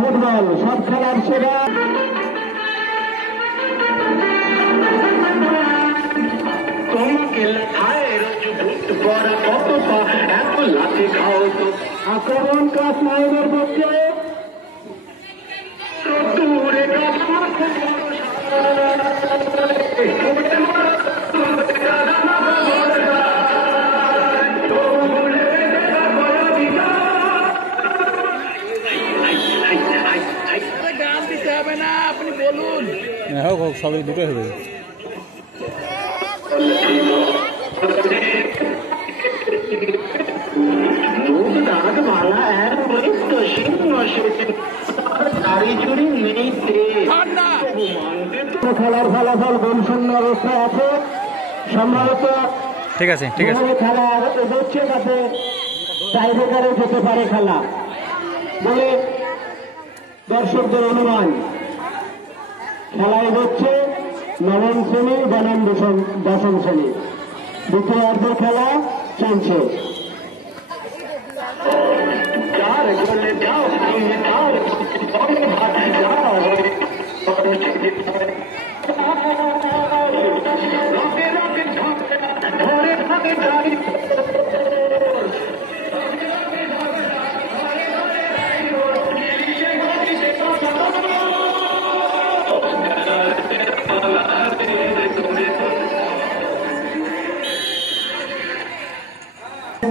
Football সব খেলার সেরা আক্রমণ ক্লাস 9-এর পক্ষে গান দিতে হবে না, আপনি বলুন। হোক হোক, সবই দুটো হবে। খেলার ফলাফল গোলশূন্য অবস্থায় আছে। সম্ভবত ঠিক আছে, ঠিক আছে। খেলা এগোচ্ছে যাতে টাইব্রেকারে যেতে পারে খেলা বলে দর্শকদের অনুমান। খেলা এগোচ্ছে নবম শ্রেণী বনাম দশম শ্রেণী, দ্বিতীয় অর্ধের খেলা চলছে।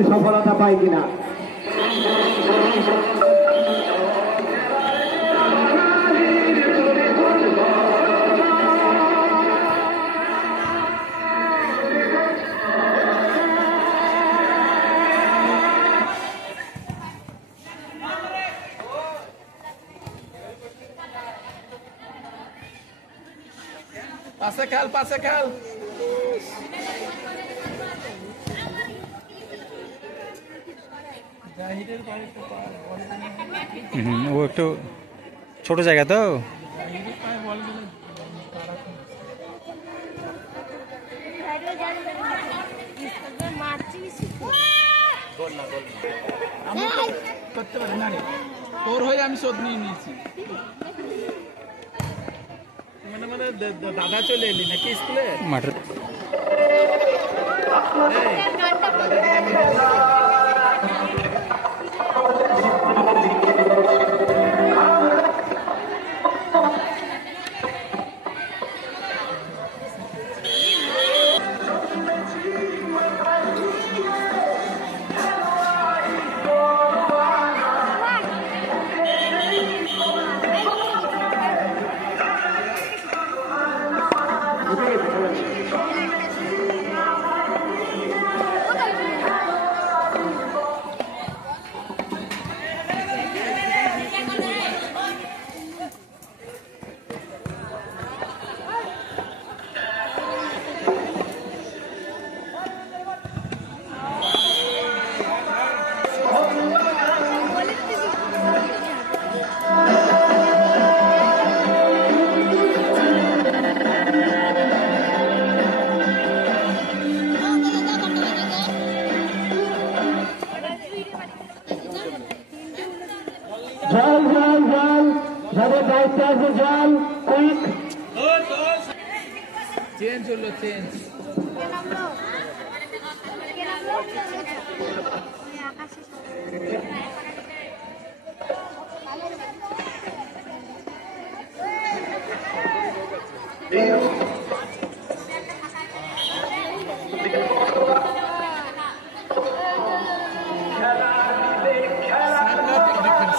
সফলতা পায় কিনা। পাশে খেল, পাশে খেল। ও একটু ছোট জায়গা তো। করতে পারি না, তোর হয়ে আমি শোধ নিয়ে নিয়েছি। মানে মানে দাদা চলে এলি নাকি স্কুলে? মাঠের জল জল জল যাদের দায়িত্ব আছে জল কুইক। চেঞ্জ হলো, চেঞ্জ।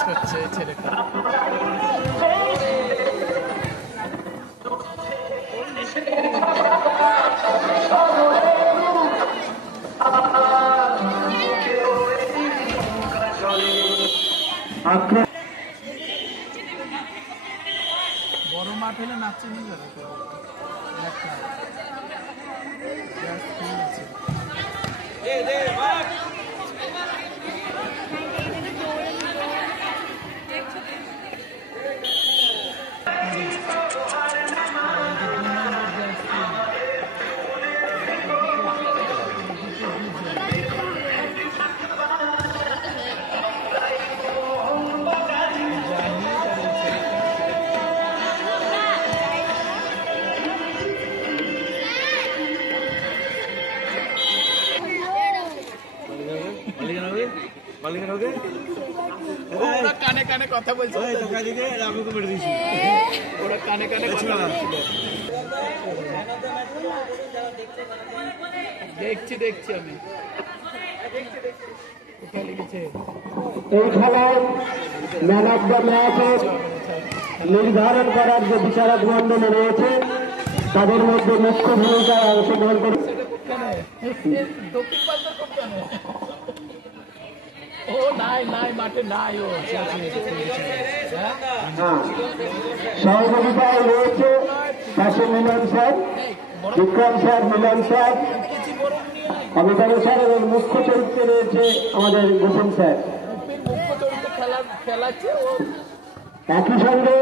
করছে ছেলেটা। বড় মাঠ হলে নাচছে নিয়ে যাবে। ওরা কানে কানে কথা বলছে, ওরা কানে কানে কথা বলছিল। দেখছি দেখছি আমি কোথায় লিখেছে। এই খেলায় ম্যান অফ দ্য ম্যাচ নির্ধারণ করার যে বিচারক মন্ডলী রয়েছে তাদের মধ্যে মুখ্য ভূমিকায় অংশগ্রহণ করে দক্ষিণ পাল্টার কোথানে? ও নাই নাই মাঠে নাই। ও সহযোগিতায় রয়েছে পাশে মিলন স্যার, বিক্রম স্যার, মিলন স্যার, অমিতাভ স্যার এবং মুখ্য চরিত্রে রয়েছে আমাদের গোপন স্যার। মুখ্য চরিত্র খেলাচ্ছে ও। একই সঙ্গে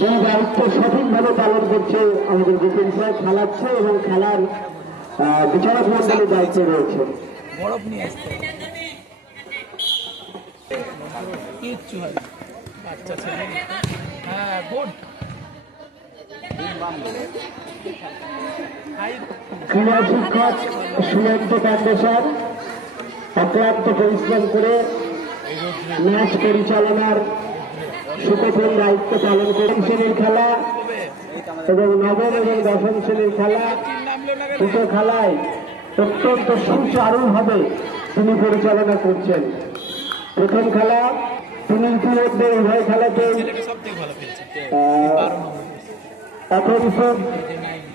দুই দায়িত্ব সঠিকভাবে পালন করছে আমাদের গোপন স্যার, খেলাচ্ছে এবং খেলার বিচারক মন্ডলের দায়িত্বে রয়েছে। বরফ নিয়ে আসতে কিচ্ছু হয় বাচ্চা ছেলে। হ্যাঁ গুড। ক্রীড়া শিক্ষক সুমন্ত পান্ডে স্যার অক্লান্ত পরিশ্রম করে ম্যাচ পরিচালনার সুকোপন দায়িত্ব পালন করেন। শ্রেণীর খেলা এবং নবম এবং দশম শ্রেণীর খেলা দুটো খেলায় অত্যন্ত সুচারুভাবে তিনি পরিচালনা করছেন। প্রথম খেলা তিনি ইতিমধ্যে উভয় খেলাতেই অফেন্সিভ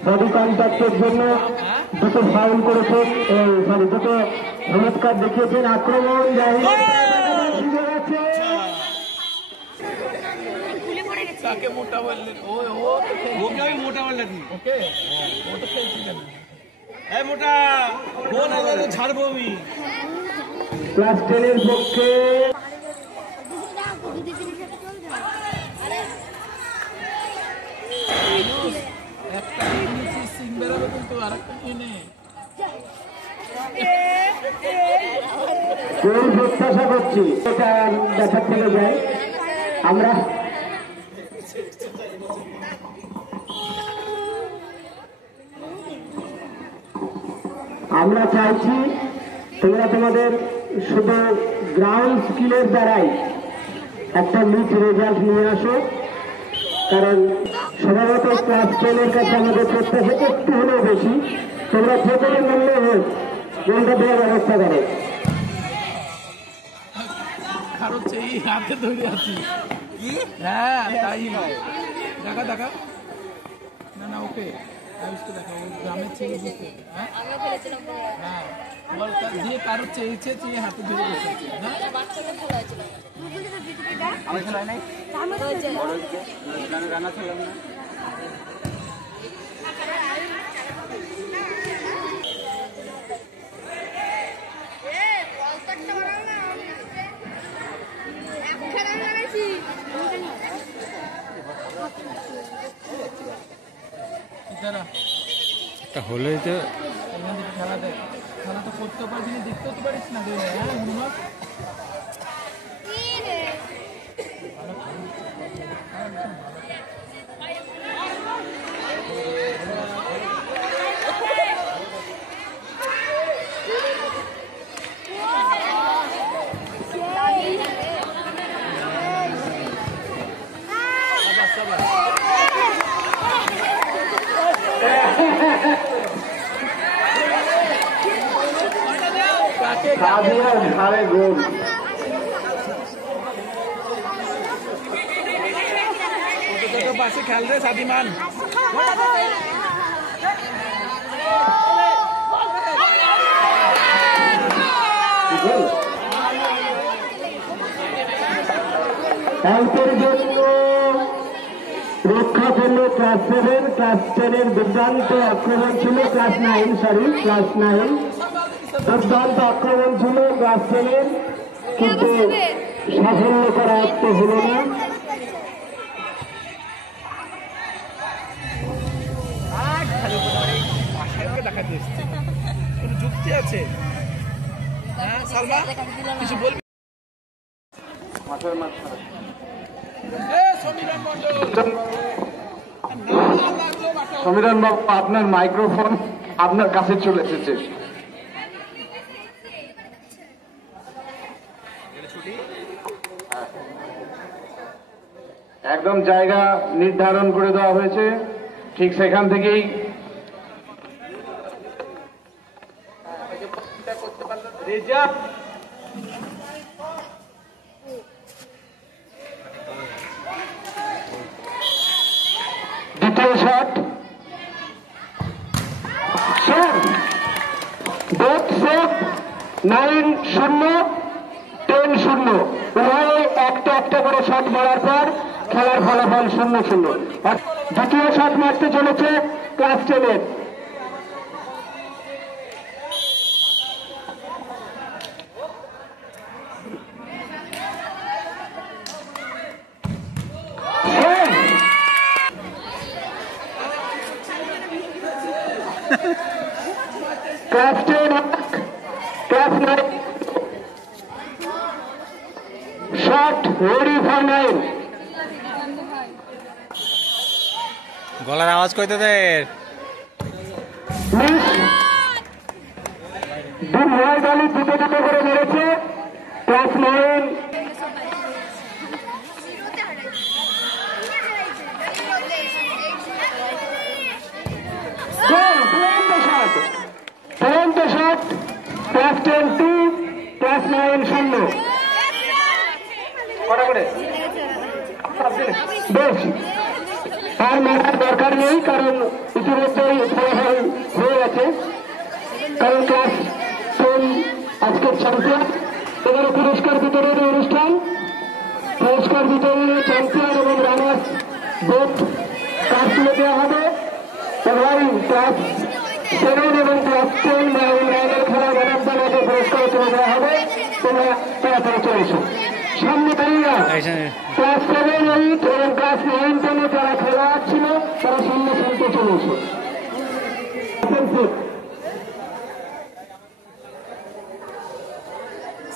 বডি কন্ট্যাক্টের জন্য দুটো ফাউল করেছেন, দুটো হলুদ কার্ড দেখিয়েছেন। আক্রমণ তাকে মোটা বললেন। ওকে আমি মোটা বললেন। ওকে ও তো খেলছি কেন? মোটা ছাড়বো আমি। ক্লাস 10-এর পক্ষে একটা সিং বেরোবে কিন্তু আর একটা কিনে প্রত্যাশা করছি এটা দেখার থেকে যাই। আমরা চাইছি তোমরা তোমাদের শুধু গ্রাউন্ড স্কিলের দ্বারাই একটা নিট রেজাল্ট নিয়ে আসো, কারণ স্বভাবত ক্লাস 10-এর কাছে আমাদের প্রত্যাশা একটু হলেও বেশি। তোমরা যে কোনো মূল্যে হোক কোনটা দেওয়ার ব্যবস্থা করো। কারণ এই হাতে ধরে আছি। হ্যাঁ তাই দেখা দেখা না না ওকে দেখা ওই গ্রামের ছেলে বুঝতে। হ্যাঁ হ্যাঁ বল যে কারো চেয়েছে চেয়ে হাতে ধরে বসেছে। হ্যাঁ একটা হলেই তো খেলা দেখ, খেলা তো করতেও পারবি না, দেখতেও তো পারিস না। হ্যাঁ মনোভাব ঘাড়ে গোল। পাশে খেল রে সাদিমান। অল্পের জন্য রক্ষা করল ক্লাস 7, ক্লাস 10-এর দুর্দান্ত আক্রমণ ছিল। ক্লাস 9 দুর্দান্ত আক্রমণ ছিল ক্লাস 10-এর, কিন্তু সাফল্য করা আয়ত্ত হল না। দেখা দিচ্ছে কোনো যুক্তি আছে? হ্যাঁ সালমা কিছু বলবি? সমীরণ বাবু, আপনার মাইক্রোফোন আপনার কাছে চলে এসেছে। একদম জায়গা নির্ধারণ করে দেওয়া হয়েছে, ঠিক সেখান থেকেই দ্বিতীয় শট বোথ সেট 9-0 10-0 উভয়ে একটা একটা করে শট মারার পর খেলার ফলাফল 0-0। দ্বিতীয় শট মারতে চলেছে ক্লাস 10-এর। Class 10 class 9 shot ready for 9। গলার আওয়াজ কই তোদের? দুই দলই দুটো দুটো করে মেরেছে। ক্লাস 9 দুরন্ত শট ক্লাস 10 2 ক্লাস 9 0। কটা করে বেশ আর মারার দরকার নেই, কারণ ইতিমধ্যেই ফলাফল হয়ে গেছে। কারণ ক্লাস 10 আজকের চ্যাম্পিয়ন। এবারে পুরস্কার বিতরণের অনুষ্ঠান। পুরস্কার বিতরণে চ্যাম্পিয়ন এবং রানার্স বোথ কার্ড তুলে দেওয়া হবে। এবারে ক্লাস 7 এবং ক্লাস 10 রানার খেলা মানবদান আগে পুরস্কার তুলে দেওয়া হবে। তোমরা তাড়াতাড়ি চলে এসো সামনে। দাঁড়িয়ে ক্লাস 7 8 এবং ক্লাস 9 10 যারা খেলোয়াড় ছিল তারা সামনে সামনে চলে এসো।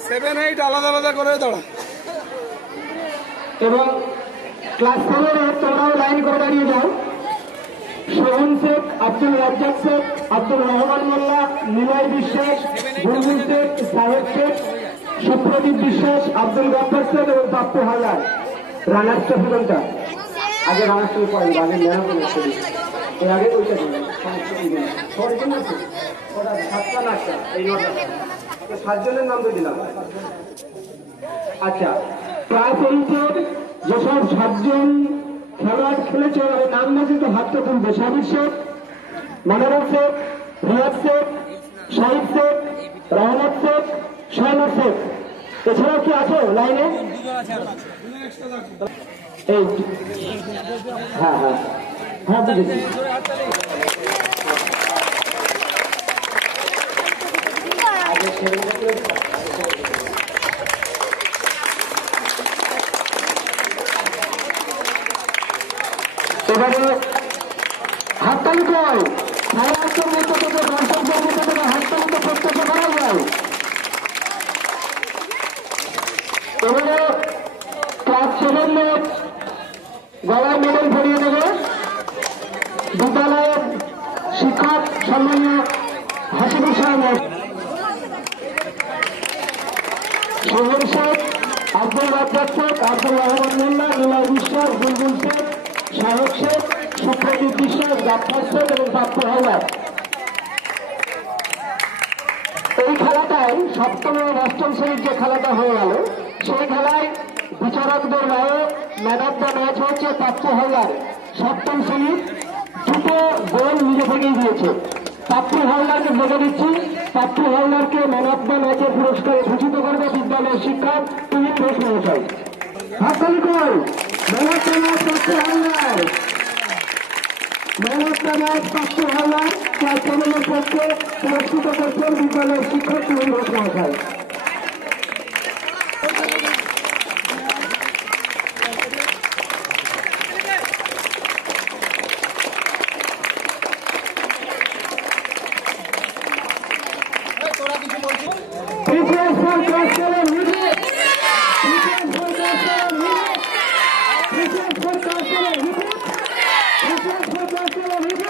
7 8 আলাদা আলাদা করে দাঁড়া। এবং ক্লাস 7 তোমরাও লাইন করে দাঁড়িয়ে যাও। সোহন শেখ, আব্দুল রাজ্জাক শেখ, আব্দুল রহমান মোল্লা, নিলয় বিশ্বাস, বুলবুল শেখ, সাহেব শেখ, সুপ্রদীপ বিশ্বাস, আব্দুল গফর শেখ এবং বাপ্পু হাজার। রানার্স ট্রফিটা আগে রানার্স ট্রফি পড়েন, আগে মেয়া করে এর আগে ওইটা দিন ওটা 7টা না 8টা এই 9টা 7 জনের নাম দিয়ে দিলাম। আচ্ছা, ক্লাস 8-এর যেসব 7 জন খেলোয়াড় খেলেছে ওই নাম না কিন্তু হাতটা তুলবে। সাবির শেখ, মনোরম শেখ, রিয়াজ শেখ, শাহিদ শেখ, রহমত শেখ, শাহনুর শেখ। এছাড়াও কি আছে লাইনে? এই হ্যাঁ হ্যাঁ হ্যাঁ বুঝেছি। এবারে হাততালি কয় খেলোয়াড়দের মধ্যে থেকে দর্শকদের মধ্যে থেকে হাততালিতে প্রত্যাশা করা যায়। এবারে ক্লাস 7 লোক গলায় মেডেল ভরিয়ে দেবে। বিদ্যালয়ের শিক্ষক সম্মানীয় হাসিবুর সাহেব, সোহেল শেখ, আব্দুল রাজ্জাক শেখ, আব্দুল রহমান মোল্লা, নিলয় বিশ্বাস, বুলবুল শেখ, সাহেব শেখ, সুপ্রদীপ বিশ্বাস, গাফফার শেখ এবং বাপ্পু হাওলার। এই খেলাটায় সপ্তম এবং অষ্টম শ্রেণীর যে খেলাটা হয়ে গেল সেই খেলায় বিচারকদের রায়ে ম্যান অফ দ্য ম্যাচ হচ্ছে বাপ্পু হাওলার। সপ্তম শ্রেণীর দুটো গোল নিজে থেকেই দিয়েছে। বাপ্পু হাওলারকে বলে দিচ্ছি, বাপ্পু হাওলারকে ম্যান অফ দ্য ম্যাচের পুরস্কারে ভূষিত করবে বিদ্যালয়ের শিক্ষক তুমি ঘোষ মহাশয়। হাততালি কর man of the match Bappu হাওলার। Man of the match Bappu হাওলার ক্লাস 7-এর পক্ষে পুরস্কৃত করছেন বিদ্যালয়ের শিক্ষক তুমি ঘোষ মহাশয়। Defense for class 7 unit. Defense for class 7 unit. Defense for class 7 unit. Defense for class 7 unit.